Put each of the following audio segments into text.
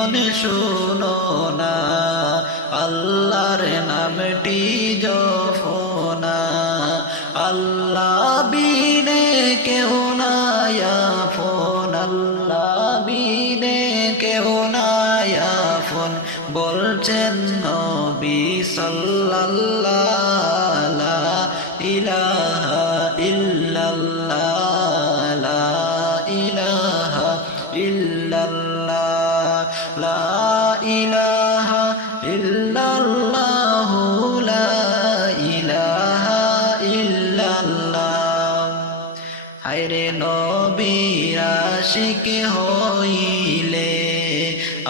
গণ শুনো না। আল্লাহর নামটি জফনা আল্লাহ বিনে কেউ নায়া ফোন। আল্লাহ বিনে কেউ নায়া ফোন। বলছেন নবী সাল্লাল্লাহ ইলাহা ইল্লাল্লাহ। আশিক হইলে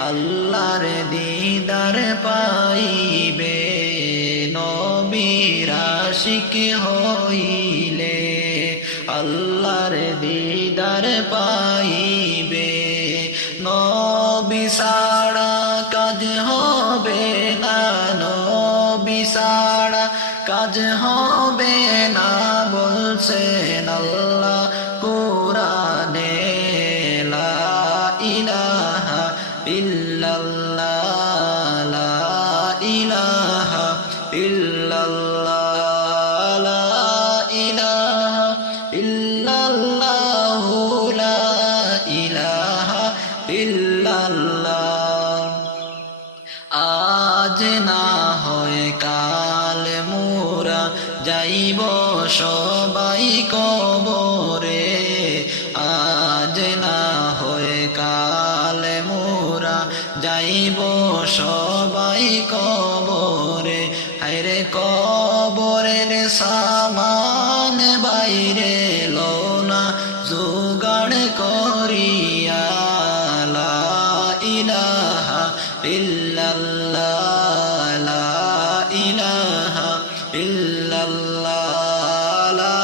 আল্লাহর দিদার পাইবে। নবীর আশিক হইলে আল্লাহর দিদার পাইবে। নবী কাজ হবে না, নবী কাজ হবে না, বলছেন আল্লাহ ইল্লাল্লাহ লা ইলাহা আজ না হয় যাইব সবাই কবরে। আজ না হয় কাল মোরা যাইব সবাই হায়রে কবরের সামান বাইরে লোনা জোগাড় করিয়া, লা ইলাহা ইল্লাল্লাহ, লা ইলাহা ইল্লাল্লাহ, লা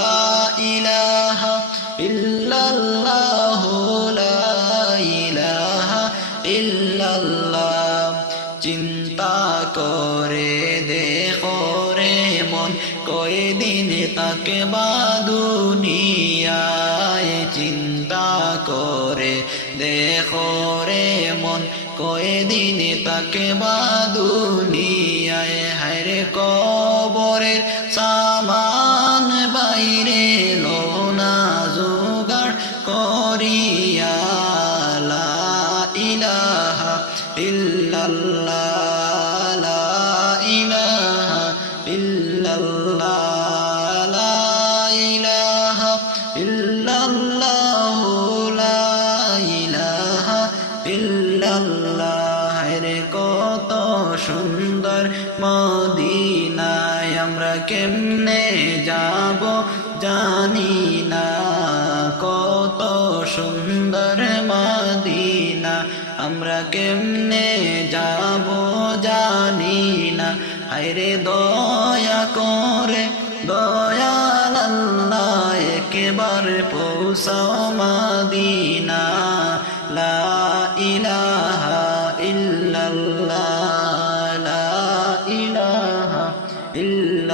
ইলাহা ইল্লাল্লাহ, লা ইলাহা ইল্লাল্লাহ। চিন্তা করে দেখো তাকে বাদুনিয়ায় চিন্তা করে। দেখো রে মন, কয়েদিন তাকে বাদুনিয়ায় হায়রে কবরের সামান বাইরে লোনা আমরা কেমনে যাব জানি না। কত সুন্দর মদিনা। আমরা কেমনে যাব জানি না। হায়রে দয়া করে, দয়াল আল্লাহ, একেবারে মাদিনা। লা ইলাহা ইল্লাল্লাহ, লা ইলাহা